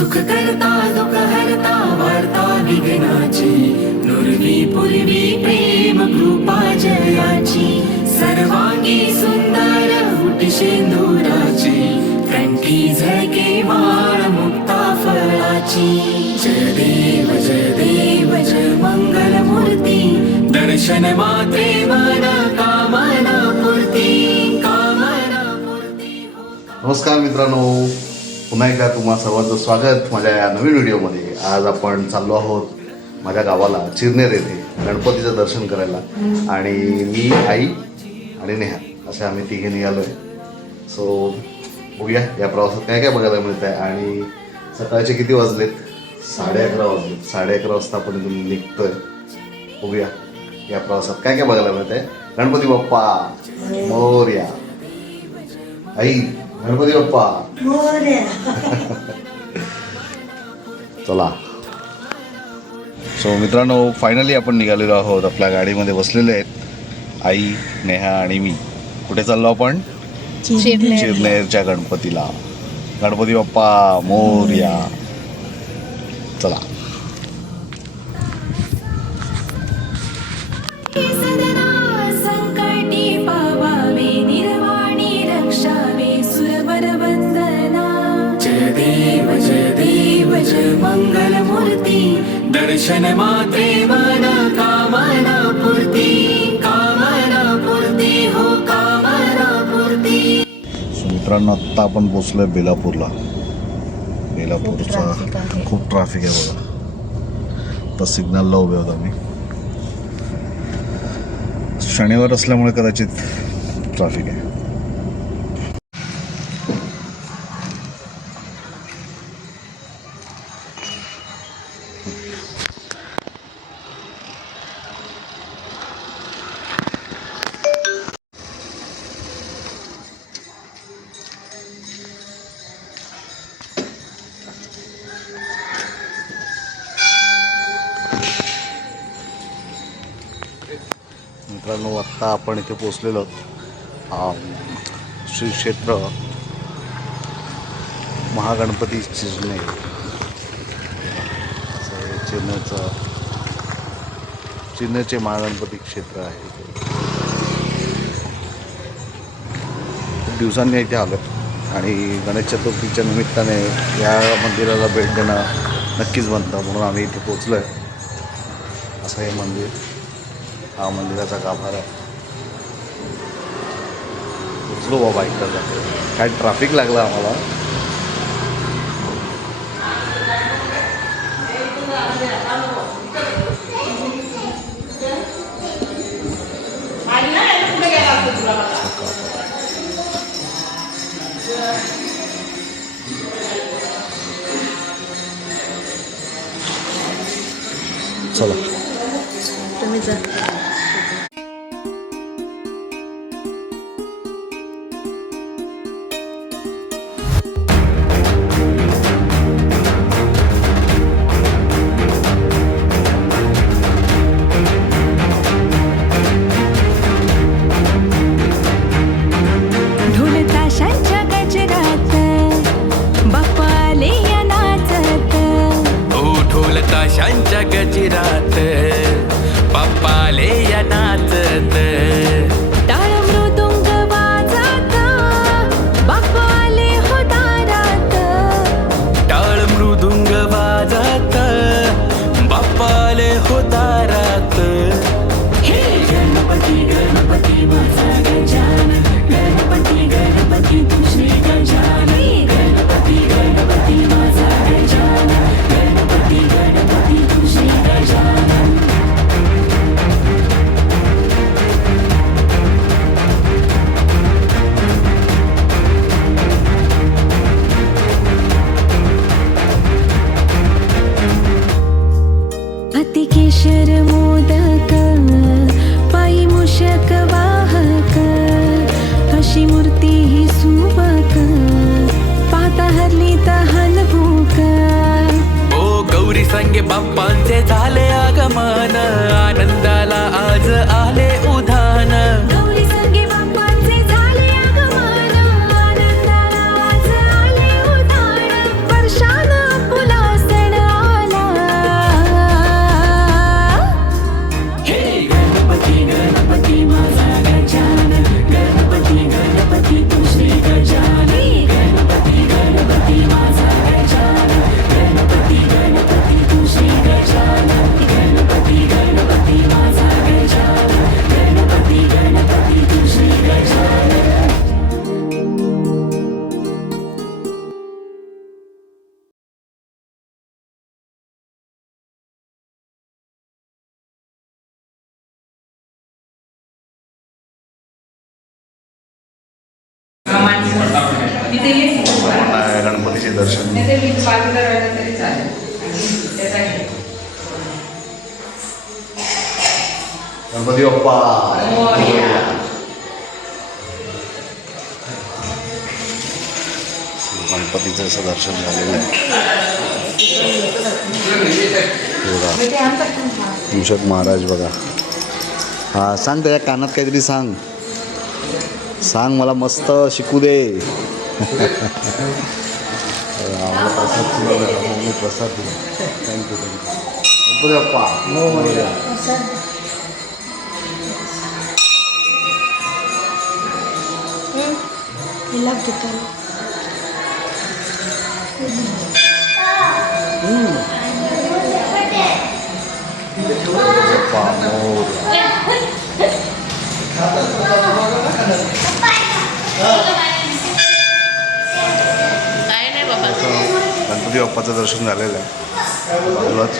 सुख करता दुःख हरता वार्ता विघ्नाची नुरवी पूर्वी प्रेम कृपा जयाची. सर्वांगी सुंदर उटी शेंदुराची कंठी झळके माळ मुक्ता फळाची. जय देव जय देव जय मंगल मूर्ती. दर्शन मात्रे मना कामना पूर्ती. कामना पूर्ती हो, नमस्कार मित्रांनो. पुन्हा एकदा तुम्हा सर्वांचं स्वागत माझ्या या नवीन व्हिडिओमध्ये. आज आपण चाललो आहोत माझ्या गावाला चिरनेर येथे गणपतीचं दर्शन करायला. आणि मी आई आणि नेहा असे आम्ही तिघे निघालो आहे सो बघूया या प्रवासात काय काय बघायला मिळत आहे आणि सकाळचे किती वाजलेत? साडे अकरा वाजलेत. साडे अकरा वाजता आपण इथून निघतोय. बघूया या प्रवासात काय काय बघायला मिळत आहे गणपती बाप्पा मोर्या. आई गणपती बाप्पा चला. सो मित्रांनो फायनली आपण निघालेलो आहोत. आपल्या गाडीमध्ये बसलेले आहेत आई नेहा आणि मी. कुठे चाललो आपण? चिरनेरच्या गणपतीला. गणपती बाप्पा मोर्या. चला. मंगल मूर्ती दर्शन मात्रे मन कामना पूर्ती कामना पूर्ती हो कामना पूर्ती. मित्रांनो आत्ता आपण पोचलोय बेलापूरला. बेलापूरचा. खूप ट्रॅफिक आहे. बघा. आता सिग्नलला उभे आहोत आम्ही. शनिवार असल्यामुळे कदाचित ट्रॅफिक आहे. मित्रांनो आत्ता आपण इथे पोचलेलो श्री क्षेत्र महागणपती चिजणे. चिन्हचं चिन्हचे महागणपती क्षेत्र आहे. खूप दिवसांनी इथे आलो आणि गणेश चतुर्थीच्या निमित्ताने या मंदिराला भेट देणं नक्कीच बनतं म्हणून आम्ही इथे पोचलो आहे असं हे मंदिर हा मंदिराचा गाभार आहे. पोचलो बाबा इकडचा काय ट्रॅफिक लागला आम्हाला. गणपती बाप्पा मोरया. गणपतीचं असं दर्शन झालेलं आहे हे बघा. महाराज बघा हा सांग त्याच्या कानात काहीतरी सांग सांग मला मस्त शिकू दे. आम्हाला प्रसाद प्रसाद दिला thank you thank you Ganpati Bappa Morya. Bappa Ganpati बाप्पाचं दर्शन झालेलं आहे बाजूलाच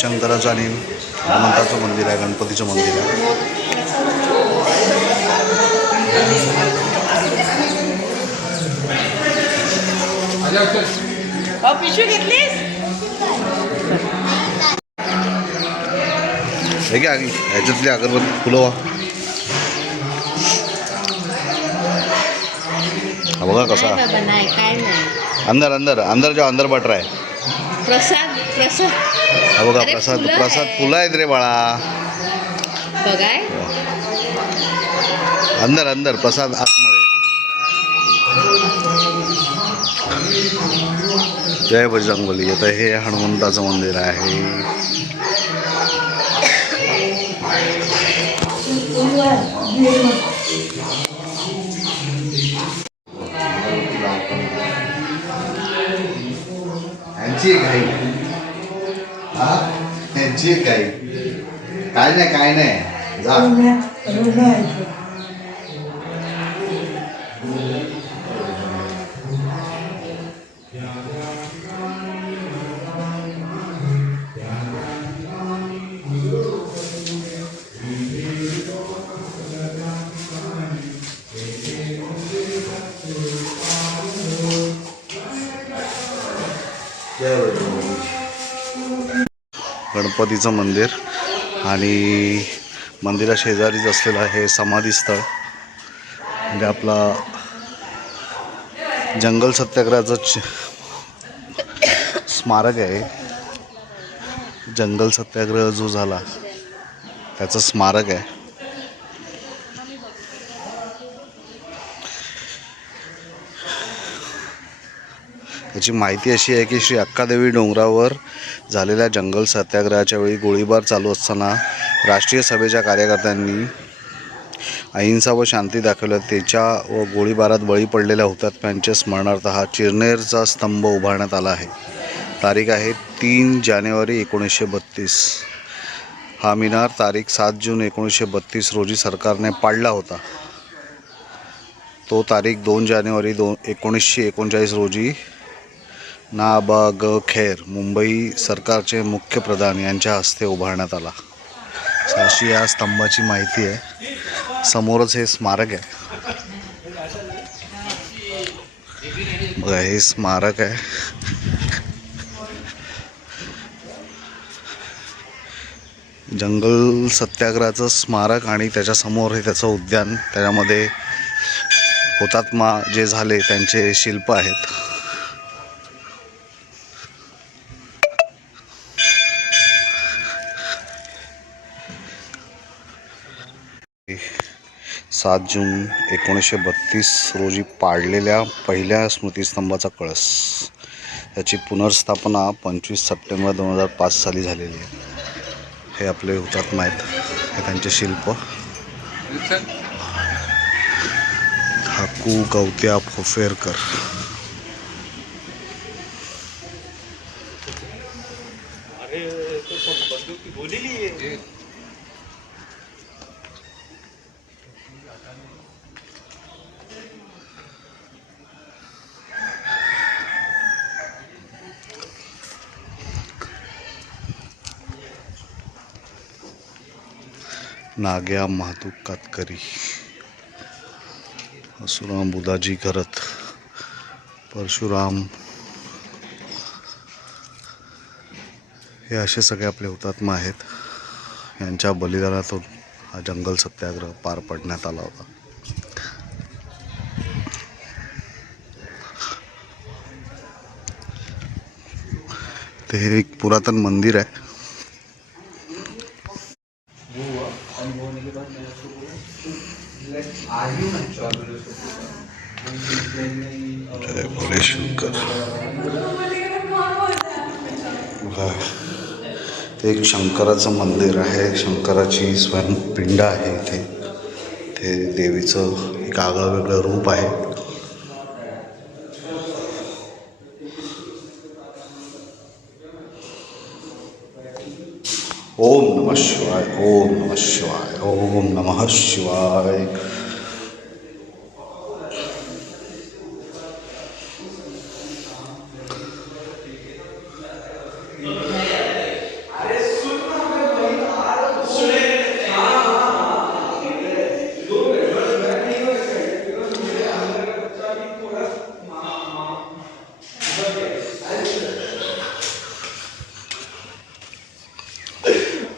शंकराचं आणि हनुमंताचं मंदिर आहे गणपतीचं मंदिर आहे पिशवी घेतलीस? हे घ्या आगी ह्याच्यातली अगरबत्ती फुलं वा. हा बघा कसा. बाबा नाही काय नाही. अंदर अंदर अंदर जाओ अंदर बट रहा है प्रसाद प्रसाद. हा बघा अरे, प्रसाद फुलं प्रसाद आहे. फुलं आहेत रे बाळा. बघाय. अंदर अंदर प्रसाद आतमध्ये. जय बजरंगबली. आता हे हनुमंताचं मंदिर आहे. हा? काय नाही काय नाही. जा. गणपतीचं मंदिर आणि मंदिरा शेजारीच असलेलं आहे समाधीस्थळ. म्हणजे आपला जंगल सत्याग्रहाचं स्मारक आहे. जंगल सत्याग्रह जो झाला त्याचं स्मारक आहे. त्याची माहिती अशी आहे की श्री अक्कादेवी डोंगरावर झालेल्या जंगल सत्याग्रहाच्या वेळी गोळीबार चालू असताना राष्ट्रीय सभेच्या कार्यकर्त्यांनी अहिंसा व शांती दाखवल्या त्याच्या व गोळीबारात बळी पडलेल्या हुतात्म्यांच्या स्मरणार्थ हा चिरनेरचा स्तंभ उभारण्यात आला आहे. तारीख आहे तीन जानेवारी एकोणीसशे बत्तीस. हा मिनार तारीख सात जून एकोणीसशे बत्तीस रोजी सरकारने पाडला होता. तो तारीख दोन जानेवारी दोन एकोणीसशे एकोणचाळीस रोजी नाबाग खैर मुंबई सरकारचे मुख्य प्रधान यांच्या हस्ते उभारण्यात आला. अशी या स्तंभाची माहिती आहे. समोरच हे स्मारक आहे. बघा हे स्मारक आहे. जंगल सत्याग्रहाचं स्मारक आणि त्याच्यासमोर हे त्याचं उद्यान. त्याच्यामध्ये हुतात्मा जे झाले त्यांचे शिल्प आहेत. सात जून एकोणीसशे बत्तीस रोजी पाडलेल्या पहिल्या स्मृतिस्तंभाचा कळस. त्याची पुनर्स्थापना पंचवीस सप्टेंबर दोन हजार पाच साली झालेली आहे. हे आपले हुतात्मा आहेत. हे त्यांचे शिल्प. हाकू गवत्या फोफेरकर. नाग्या महातूक कातकरी. असुराम बुधाजी करत परशुराम. हे असे सगळे आपले हुतात्मा आहेत. यांच्या बलिदानातून हा जंगल सत्याग्रह पार पडण्यात आला होता. ते हे एक पुरातन मंदिर आहे जय भोले शंकर बघा. ते एक शंकराचं मंदिर आहे शंकराची स्वयंपिंड आहे इथे. ते देवीचं एक आगळं वेगळं रूप आहे. ओम नमः शिवाय ओम नमः शिवाय ओम नमः शिवाय.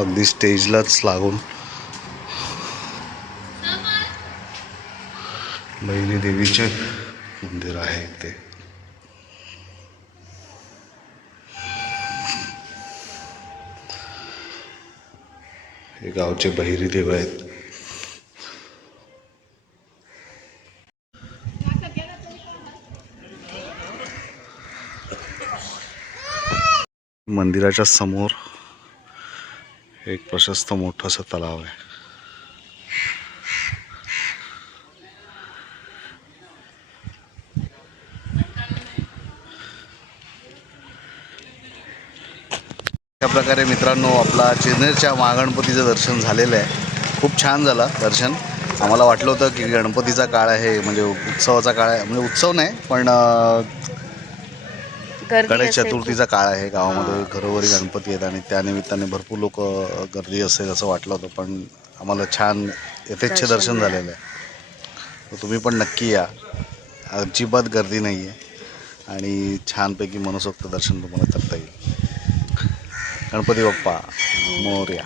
अगदी स्टेजलाच लागून. बहिणी देवीचे मंदिर आहे ते हे गावचे बहिरी देव आहेत. मंदिराच्या समोर एक प्रशस्त मोठं असं तलाव आहे. अशा प्रकारे मित्रांनो आपला चेन्नईच्या महागणपतीचं दर्शन झालेलं आहे. खूप छान झालं दर्शन. आम्हाला वाटलं होतं की गणपतीचा काळ आहे म्हणजे उत्सवाचा काळ आहे. म्हणजे उत्सव नाही पण गणेश चतुर्थीचा काळ आहे गावामध्ये घरोघरी गणपती आहेत आणि त्या निमित्ताने भरपूर लोक गर्दी असेल असं वाटलं होतं पण आम्हाला छान यथेच्छ दर्शन झालेलं आहे. तर तुम्ही पण नक्की या. अजिबात गर्दी नाही आहे आणि छानपैकी मनसोक्त दर्शन तुम्हाला करता येईल. गणपती बाप्पा मोर्या.